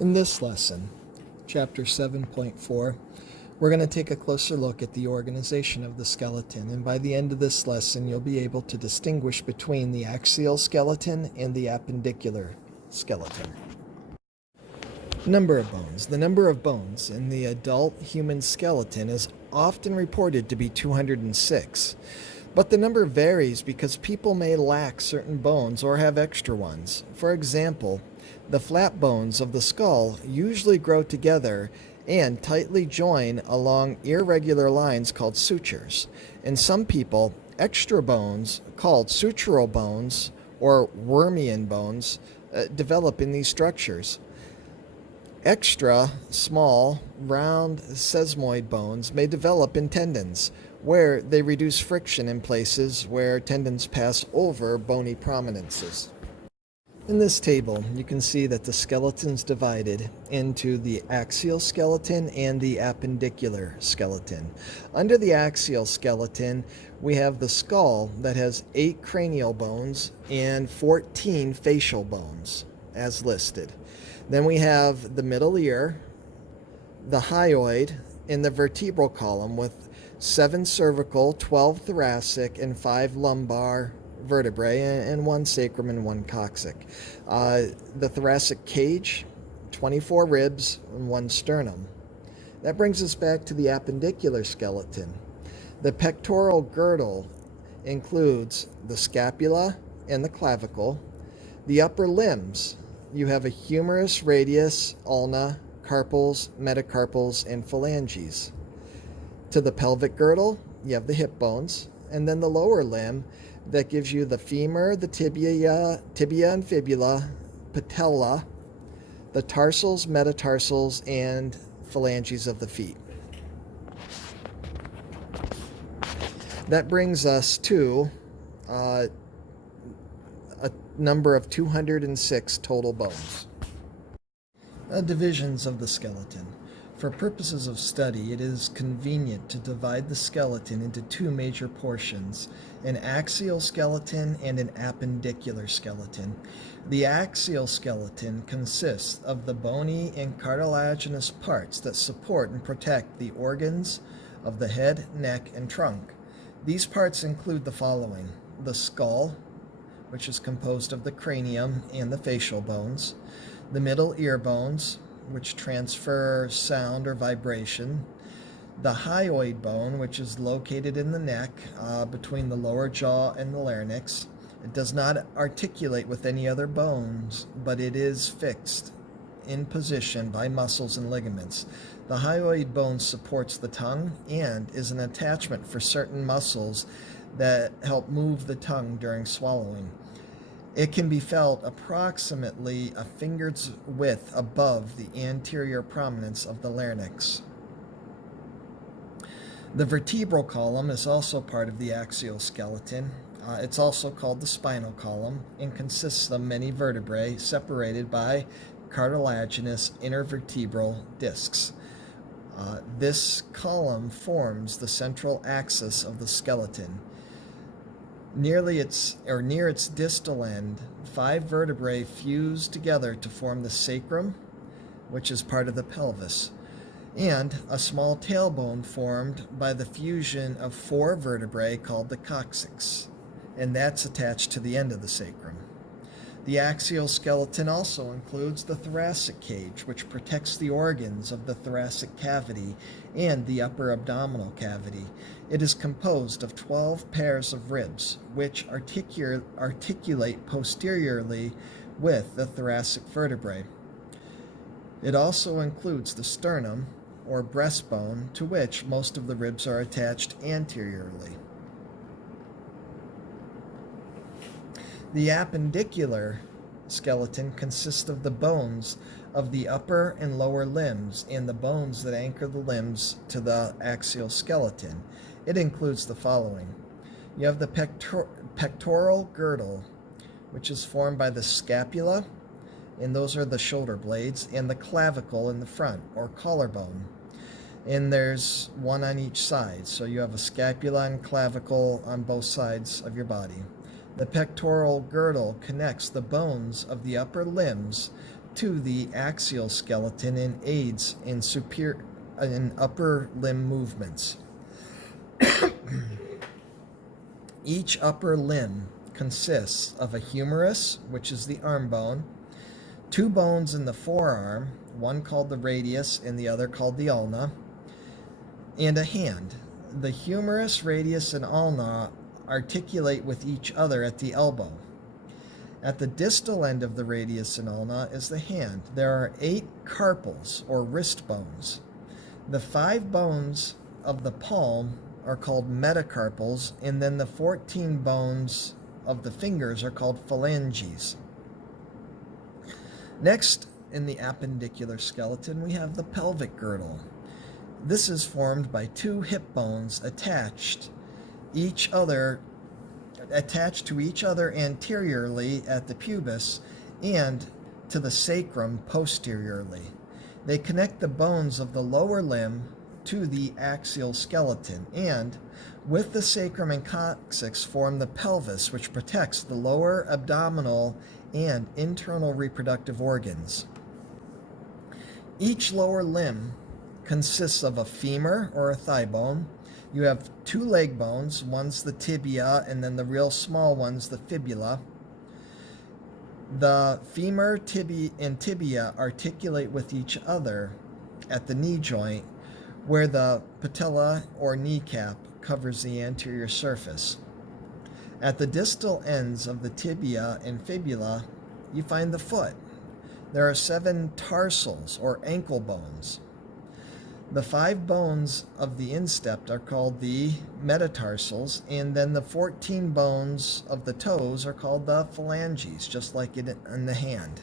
In this lesson, Chapter 7.4, we're going to take a closer look at the organization of the skeleton, and by the end of this lesson, you'll be able to distinguish between the axial skeleton and the appendicular skeleton. Number of bones. The number of bones in the adult human skeleton is often reported to be 206, but the number varies because people may lack certain bones or have extra ones. For example, the flat bones of the skull usually grow together and tightly join along irregular lines called sutures. In some people, extra bones, called sutural bones or Wormian bones, develop in these structures. Extra small, round sesamoid bones may develop in tendons, where they reduce friction in places where tendons pass over bony prominences. In this table, you can see that the skeleton's divided into the axial skeleton and the appendicular skeleton. Under the axial skeleton, we have the skull that has 8 cranial bones and 14 facial bones, as listed. Then we have the middle ear, the hyoid, and the vertebral column with 7 cervical, 12 thoracic, and 5 lumbar vertebrae, and 1 sacrum and 1 coccyx. The thoracic cage, 24 ribs, and 1 sternum. That brings us back to the appendicular skeleton. The pectoral girdle includes the scapula and the clavicle. The upper limbs, you have a humerus, radius, ulna, carpals, metacarpals, and phalanges. To the pelvic girdle, you have the hip bones, and then the lower limb that gives you the femur, the tibia and fibula, patella, the tarsals, metatarsals, and phalanges of the feet. That brings us to a number of 206 total bones. Divisions of the skeleton. For purposes of study, it is convenient to divide the skeleton into 2 major portions, an axial skeleton and an appendicular skeleton. The axial skeleton consists of the bony and cartilaginous parts that support and protect the organs of the head, neck, and trunk. These parts include the following: the skull, which is composed of the cranium and the facial bones, the middle ear bones, which transfer sound or vibration, the hyoid bone, which is located in the neck between the lower jaw and the larynx. It does not articulate with any other bones, but it is fixed in position by muscles and ligaments. The hyoid bone supports the tongue and is an attachment for certain muscles that help move the tongue during swallowing. It can be felt approximately a finger's width above the anterior prominence of the larynx. The vertebral column is also part of the axial skeleton. It's also called the spinal column and consists of many vertebrae separated by cartilaginous intervertebral discs. This column forms the central axis of the skeleton. Near its distal end, 5 vertebrae fuse together to form the sacrum, which is part of the pelvis, and a small tailbone formed by the fusion of 4 vertebrae called the coccyx, and that's attached to the end of the sacrum. The axial skeleton also includes the thoracic cage, which protects the organs of the thoracic cavity and the upper abdominal cavity. It is composed of 12 pairs of ribs, which articulate posteriorly with the thoracic vertebrae. It also includes the sternum, or breastbone, to which most of the ribs are attached anteriorly. The appendicular skeleton consists of the bones of the upper and lower limbs and the bones that anchor the limbs to the axial skeleton. It includes the following. You have the pectoral girdle, which is formed by the scapula, and those are the shoulder blades, and the clavicle in the front, or collarbone. And there's one on each side, so you have a scapula and clavicle on both sides of your body. The pectoral girdle connects the bones of the upper limbs to the axial skeleton and aids in upper limb movements. Each upper limb consists of a humerus, which is the arm bone, two bones in the forearm, one called the radius and the other called the ulna, and a hand. The humerus, radius, and ulna articulate with each other at the elbow. At the distal end of the radius and ulna is the hand. There are 8 carpals, or wrist bones. The 5 bones of the palm are called metacarpals, and then the 14 bones of the fingers are called phalanges. Next, in the appendicular skeleton, we have the pelvic girdle. This is formed by 2 hip bones attached to each other anteriorly at the pubis and to the sacrum posteriorly. They connect the bones of the lower limb to the axial skeleton, and with the sacrum and coccyx form the pelvis, which protects the lower abdominal and internal reproductive organs. Each lower limb consists of a femur or a thigh bone. You have 2 leg bones, one's the tibia and then the real small one's the fibula. The femur, and tibia articulate with each other at the knee joint, where the patella or kneecap covers the anterior surface. At the distal ends of the tibia and fibula, you find the foot. There are 7 tarsals or ankle bones. The 5 bones of the instep are called the metatarsals, and then the 14 bones of the toes are called the phalanges, just like in the hand.